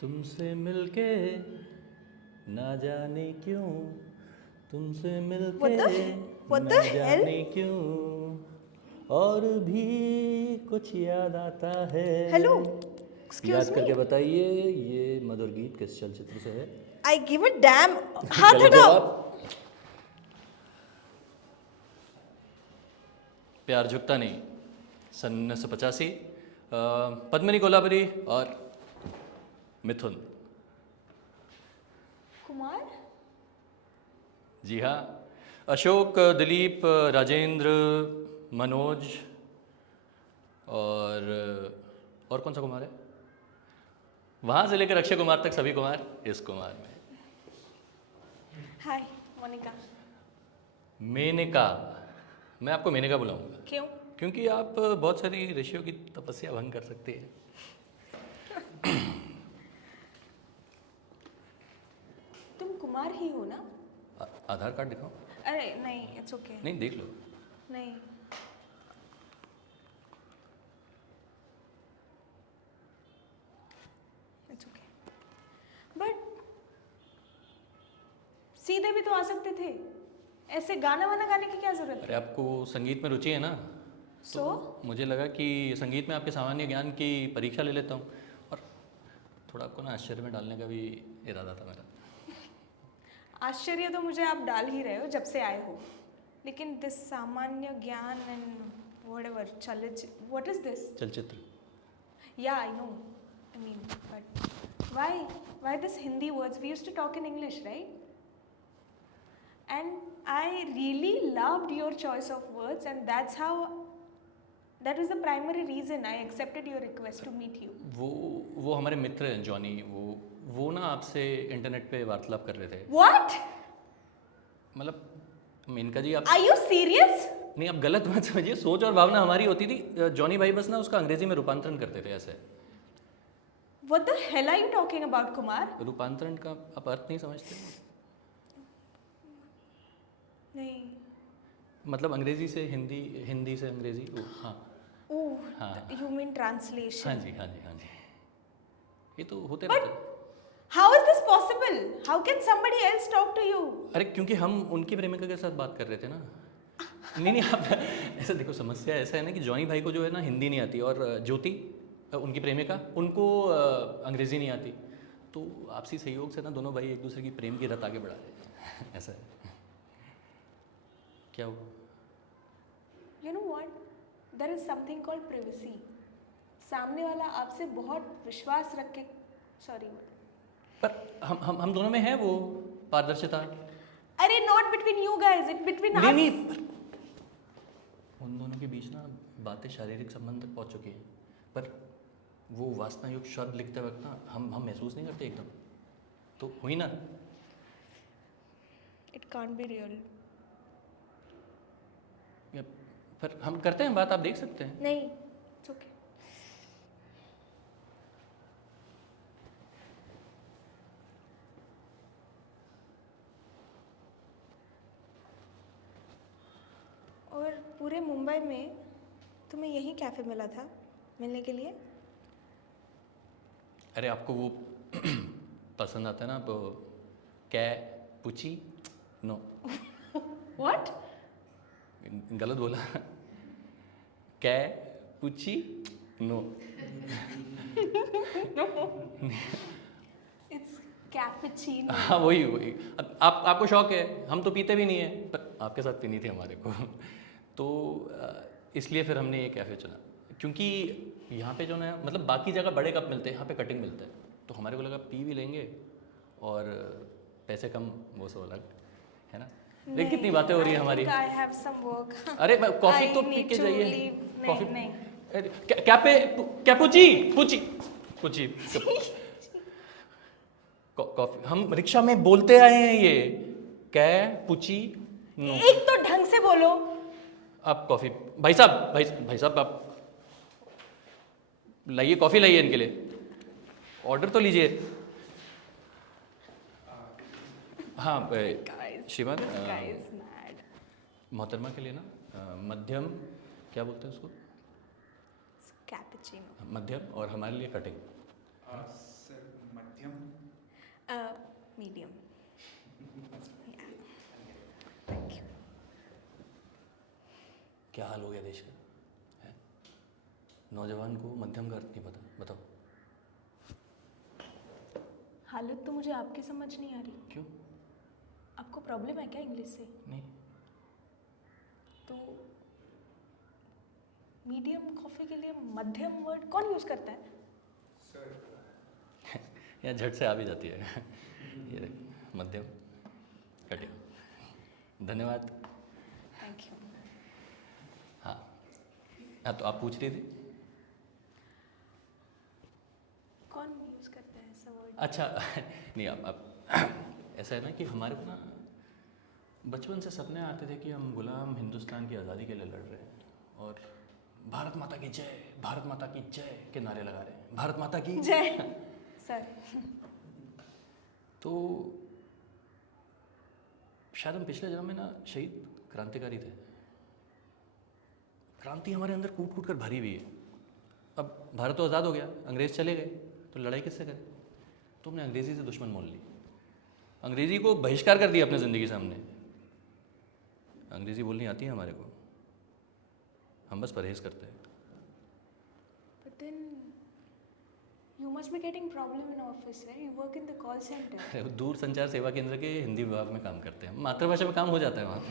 तुमसे मिलके ना जाने क्यों, तुमसे मिलके What ना the hell? जाने क्यों और भी कुछ याद आता है। Hello? Excuse याद me? करके बताइए ये मधुर गीत किस चलचित्र से है। I give a damn. हाथ गलत हटाओ। जवाब। प्यार झुकता नहीं, सन 1985। पद्मिनी कोलाबरी और मिथुन। कुमार? जी हाँ, अशोक, दिलीप, राजेंद्र, मनोज और कौन सा कुमार है? वहाँ से लेकर अक्षय कुमार तक सभी कुमार इस कुमार में। हाय, मोनिका। मेनका, मैं आपको मेनका बुलाऊंगा। क्यों? क्योंकि आप बहुत सारी ऋषियों की तपस्या भंग कर सकते हैं। तुम कुमार ही हो ना? आधार कार्ड दिखाओ। अरे नहीं, इट्स ओके। नहीं देख लो। नहीं। It's okay. बट सीधे भी तो आ सकते थे। ऐसे गाना वाना गाने की क्या जरूरत अरे है? आपको संगीत में रुचि है ना, So? तो मुझे लगा कि संगीत में आपके सामान्य ज्ञान की परीक्षा ले लेता हूँ और थोड़ा आपको ना आश्चर्य में डालने का भी इरादा था मेरा। आश्चर्य तो मुझे आप डाल ही रहे हो जब से आए हो, लेकिन दिस सामान्य ज्ञान and whatever what is this? चलचित्र। Yeah, I know. I mean, but why this Hindi words? We used to talk in English, right? And I really loved your choice of words, and that was the primary reason I accepted your request to meet you. वो हमारे मित्र हैं Johnny, वो ना आपसे internet पे वार्तालाप कर रहे थे। What? मतलब मेनका जी आप Are you serious? नहीं, आप गलत मत समझिए। सोच और भावना हमारी होती थी, जॉनी भाई बस ना उसका अंग्रेजी में रूपांतरण करते थे ऐसे। What the hell are you talking about, Kumar? रूपांतरण का आप अर्थ नहीं समझते? नहीं। मतलब अंग्रेजी से हिंदी, हिंदी से अंग्रेजी। हाँ Oh, हाँ you mean translation? हाँ जी हाँ जी हाँ जी, ये तो होते But रहते हैं। how is this possible? How can somebody else talk to you? अरे क्योंकि हम उनकी प्रेमिका के साथ बात कर रहे थे ना। नहीं आप ऐसा देखो, समस्या ऐसा है ना कि जॉनी भाई को जो है ना हिंदी नहीं आती, और ज्योति उनकी प्रेमिका, उनको अंग्रेज़ी नहीं आती, तो आपसी सहयोग से ना दोनों भाई एक दूसरे की प्रेम की रत आगे बढ़ा रहे हैं। ऐसा है। क्या हुआ? You know what? There is something called privacy. सामने वाला आपसे बहुत विश्वास रख के, सॉरी, पर हम दोनों में है वो पारदर्शिता। अरे not between you guys, it between us. नहीं पर उन दोनों के बीच ना बातें शारीरिक संबंध तक पहुंच चुकी हैं, पर वो वासना युक्त शब्द लिखते वक्त ना हम महसूस नहीं करते एकदम, तो हुई ना। It can't be real. पर हम करते हैं बात, आप देख सकते हैं। नहीं, it's okay. और पूरे मुंबई में तुम्हें यही कैफे मिला था मिलने के लिए? अरे आपको वो पसंद आता है ना, तो क्या पूछी नो। What? गलत बोला। क्या पूछी नो। It's cappuccino. हाँ वही वही। अब आपको शौक है, हम तो पीते भी नहीं है, पर आपके साथ पीनी थी हमारे को, तो इसलिए फिर हमने ये कैफ़े चुना। क्योंकि यहाँ पे जो ना, मतलब बाकी जगह बड़े कप मिलते हैं, यहाँ पे कटिंग मिलता है, तो हमारे को लगा पी भी लेंगे और पैसे कम, वो सब अलग है ना। लेकिन कितनी बातें हो रही है हमारी। I have some work. अरे कॉफ़ी तो I पी need के to जाइए। leave. कॉफ़ी नहीं, कैपुची पुची पुची कॉफी हम रिक्शा में बोलते आए हैं ये कैपुची नो। एक तो ढंग से बोलो। आप कॉफी भाई साहब आप लाइए कॉफी लाइए इनके लिए, ऑर्डर तो लीजिए। हाँ शिवा Guys, mad. मोहतरमा के लिए ना मध्यम, क्या बोलते हैं उसको, Cappuccino. मध्यम, और हमारे लिए कटिंग। सर मध्यम। Medium. Yeah. Thank you. क्या हाल हो गया देश का है? नौजवान को मध्यम का अर्थ नहीं पता, बताओ हालत तो मुझे आपकी समझ नहीं आ रही। क्यों? आपको प्रॉब्लम है क्या इंग्लिश से? नहीं, तो मीडियम कॉफी के लिए मध्यम वर्ड कौन यूज करता है? सर यहाँ झट से आ भी जाती है ये देख, मध्यम कटिंग। धन्यवाद। Thank you. हाँ हाँ, तो आप पूछ रही थी। कौन यूज करता है ऐसा वर्ड? अच्छा नहीं, आप ऐसा है ना कि हमारे को ना बचपन से सपने आते थे कि हम गुलाम हिंदुस्तान की आज़ादी के लिए लड़ रहे हैं और भारत माता की जय, भारत माता की जय के नारे लगा रहे हैं, भारत माता की जय सर। तो शायद हम पिछले जन्म में ना शहीद क्रांतिकारी थे। क्रांति हमारे अंदर कूट कूट कर भरी हुई है। अब भारत तो आज़ाद हो गया, अंग्रेज़ चले गए, तो लड़ाई किससे करें? तो हमने अंग्रेज़ी से दुश्मन मोल ली, अंग्रेज़ी को बहिष्कार कर दिया अपने ज़िंदगी से हमने। अंग्रेज़ी बोलनी आती है हमारे को, हम बस परहेज़ करते हैं। But then you must be getting problem in office, right? You work in the call center. दूर संचार सेवा केंद्र के हिंदी विभाग में काम करते हैं, मातृभाषा में काम हो जाता है वहाँ पे।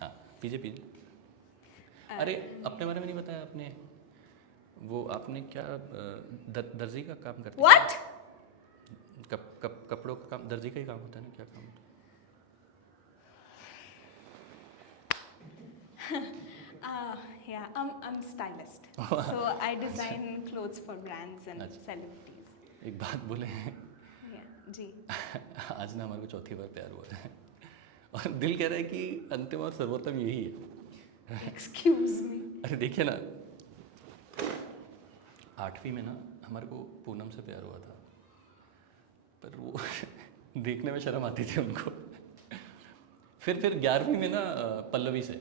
हाँ पीछे पीछे। अरे अपने बारे में नहीं बताया आपने, वो आपने क्या दर्जी का काम करते हैं? What? कपड़ों का काम, दर्जी का ही काम होता है ना, क्या काम होता है? Yeah, I'm stylist. So I design clothes for brands and अच्छा। celebrities. एक बात बोले, Yeah, जी। आज ना हमारे को चौथी बार प्यार हुआ है और दिल कह रहा है कि अंतिम और सर्वोत्तम यही है। Excuse me. अरे देखिए ना, 8वीं में ना हमारे को पूनम से प्यार हुआ था, पर वो देखने में शर्म आती थी उनको। फिर 11वीं में ना पल्लवी से,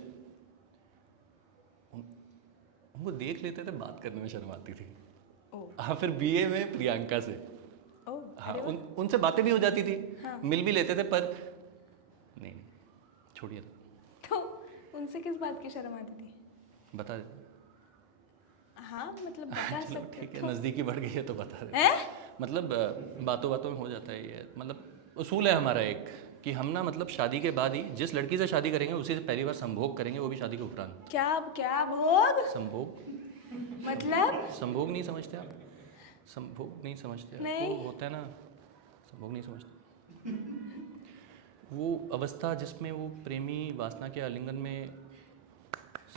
उनको देख लेते थे, बात करने में शर्म आती थी। Oh. हाँ, फिर बीए में प्रियंका से, Oh. हाँ अरे वाह। उनसे बातें भी हो जाती थी, हाँ। मिल भी लेते थे, पर नहीं छोड़िए, तो उनसे किस बात की शर्म आती थी? बता दे। हाँ मतलब बता चलो सकते ठीक है, हो। नज़दीकी बढ़ गई है तो बता दे। हैं? मतलब बातों बातों में हो जाता है ये, मतलब उसूल है हमारा एक कि हम ना मतलब शादी के बाद ही जिस लड़की से शादी करेंगे उसी से पहली बार संभोग करेंगे, वो भी शादी के उपरांत। क्या भोग? संभोग, मतलब संभोग नहीं समझते आप? संभोग नहीं समझते? नहीं। वो होता है ना, संभोग नहीं समझते? वो अवस्था जिसमें वो प्रेमी वासना के आलिंगन में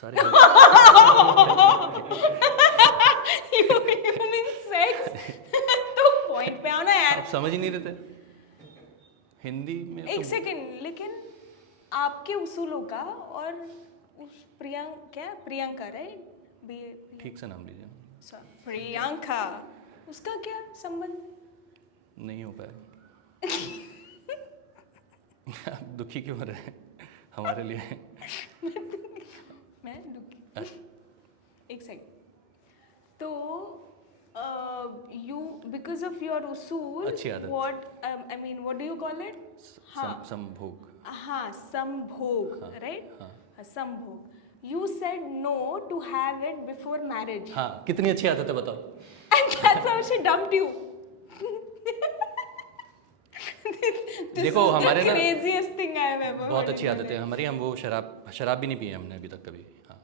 सारे you mean sex? तो पॉइंट पे आओ ना यार। आप समझ ही नहीं रहे थे हिंदी में एक तो। सेकंड, लेकिन आपके उसूलों का और उस प्रियंका राइट? ठीक से नाम लीजिए। प्रियंका, उसका क्या संबंध? नहीं हो पाया। आप दुखी क्यों हो रहे हैं हमारे लिए? मैं दुखी? अच्छा, एक सेकंड। तो you because of your usul, अच्छी आदत। what I mean what do you call it? हाँ संभोग। हाँ संभोग, हाँ, right? हाँ। संभोग। You said no to have it before marriage. हाँ, कितनी अच्छी आदत है बताओ। And that's how she dumped you. This देखो, is हमारे the ना craziest thing I have ever बहुत heard अच्छी in my आदत है life. हमारी, हम वो शराब भी नहीं पिए हमने अभी तक कभी। हाँ,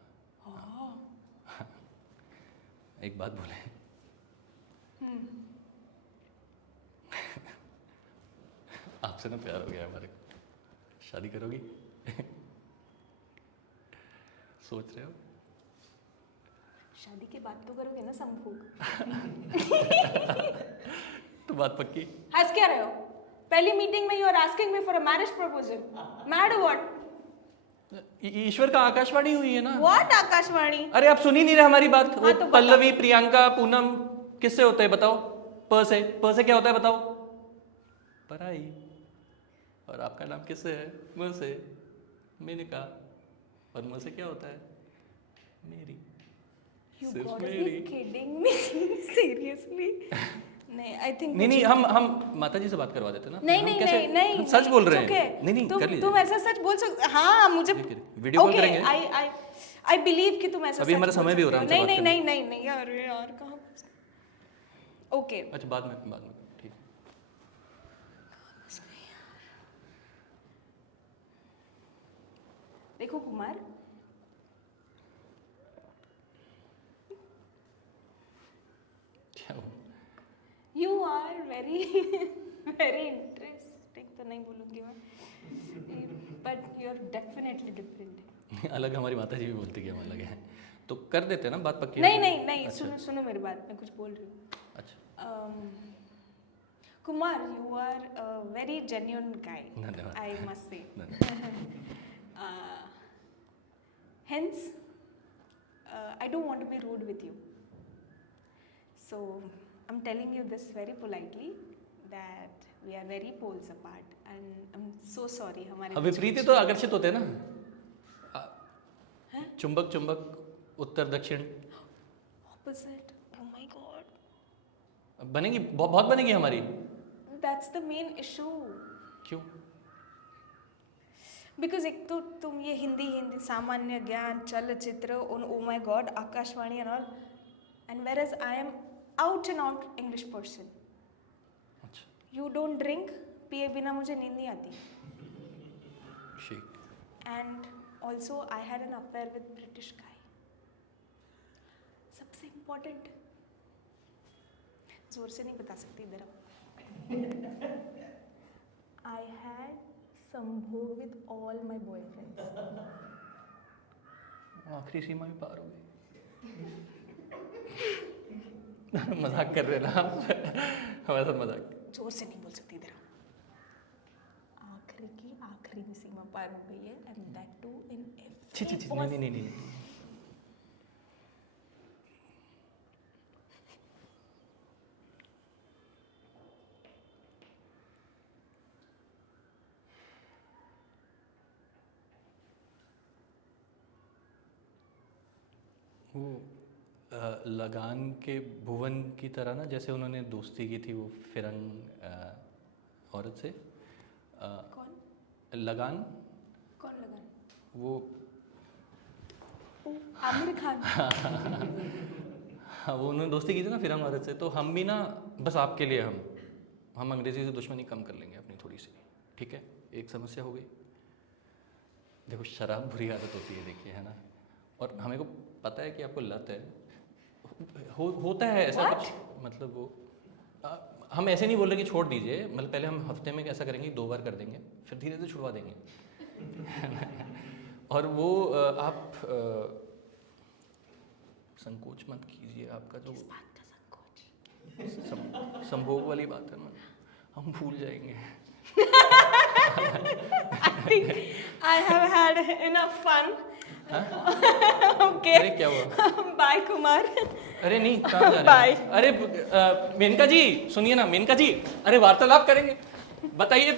एक बात बोले, आपसे ना प्यार हो गया हमारे को, शादी करोगी? सोच रहे हो? शादी के बाद तो करोगे ना संभोग? तो बात पक्की। हंस क्या रहे हो? पहली मीटिंग में you are asking me for a marriage proposal. Mad what? ईश्वर का आकाशवाणी हुई है ना। व्हाट आकाशवाणी? अरे आप सुन ही नहीं रहे हमारी बात। वो तो पल्लवी, प्रियंका, पूनम किससे होते हैं बताओ? प से क्या होता है बताओ? पराई। और आपका नाम किससे है? म से, मेनका। और म से क्या होता है? मेरी। You सिर्फ gotta मेरी। be kidding me. Seriously? नहीं, I think नहीं हम माता जी से बात करवा देते ना। नहीं हम नहीं कैसे- नहीं नहीं हम सच बोल रहे it's okay. हैं। नहीं कर लीजिए। तुम ऐसा सच बोल सकते। हाँ मुझे वीडियो कॉल करेंगे। I believe कि तुम ऐसा अभी सच हमारा बोल समय भी हो सकते रहा है नहीं हमसे नहीं बात नहीं नहीं नहीं यार यार कहाँ? ओके अच्छा बाद में ठीक। देखो कुमार, क्या हुआ? you are very very interesting तो नहीं बोलूँगी मैं, but you're definitely different. अलग हमारी माता जी भी बोलती कि हम अलग हैं, तो कर देते हैं ना बात पक्की। नहीं नहीं नहीं अच्छा। सुनो सुनो मेरी बात, मैं कुछ बोल रही हूँ। अच्छा Kumar, you are a very genuine guy. धन्यवाद। I must say. धन्यवाद। Hence, I don't want to be rude with you. So, I'm telling you this very politely that we are very poles apart, and I'm so sorry. हमारे अब विपरीत ही तो आकर्षित होते हैं ना। चुंबक चुंबक उत्तर दक्षिण opposite. Oh my God. बनेगी, बहुत बनेगी हमारी। That's the main issue. क्यों? बिकॉज एक तो तुम ये हिंदी सामान्य ज्ञान चलचित्र oh my god Akashvani and all, and where as I am out and out English person. अच्छा यू डोंट ड्रिंक, पिए बिना मुझे नींद नहीं आती. ठीक। And also I had an affair with British guy. सबसे इम्पोर्टेंट, जोर से नहीं बता सकती इधर. आई हैड संभोग विद ऑल माई बॉयफ्रेंड्स. आखिरी सीमा भी पार हो गई। मजाक कर रहे ना आप? हमारे साथ मजाक। जोर से नहीं बोल सकती इधर. आखिरी की आखिरी भी सीमा पार हो गई है, एंड दैट टू इन छी छी छी, नहीं। वो लगान के भुवन की तरह ना, जैसे उन्होंने दोस्ती की थी वो फिरंग औरत से। कौन लगान, कौन लगा? वो आमिर खान. हाँ वो उन्होंने दोस्ती की थी ना फिरंग औरत से, तो हम भी ना बस आपके लिए हम अंग्रेज़ी से दुश्मनी कम कर लेंगे अपनी थोड़ी सी, ठीक है? एक समस्या हो गई। देखो शराब बुरी आदत होती है, देखिए, है ना? और हमें को पता है कि आपको लत है, होता है ऐसा कुछ, मतलब वो हम ऐसे नहीं बोल रहे कि छोड़ दीजिए, मतलब पहले हम हफ्ते में ऐसा करेंगे 2 बार कर देंगे, फिर धीरे धीरे छुड़वा देंगे। और वो आप संकोच मत कीजिए, आपका जो बात का संकोच. संभोग वाली बात है ना, हम भूल जाएंगे। I think I have had enough fun. Okay. अरे क्या हुआ? Bye कुमार. अरे नहीं, कहाँ जा रहे हैं? अरे मेनका जी सुनिए ना, मेनका जी, अरे वार्तालाप करेंगे, बताइए।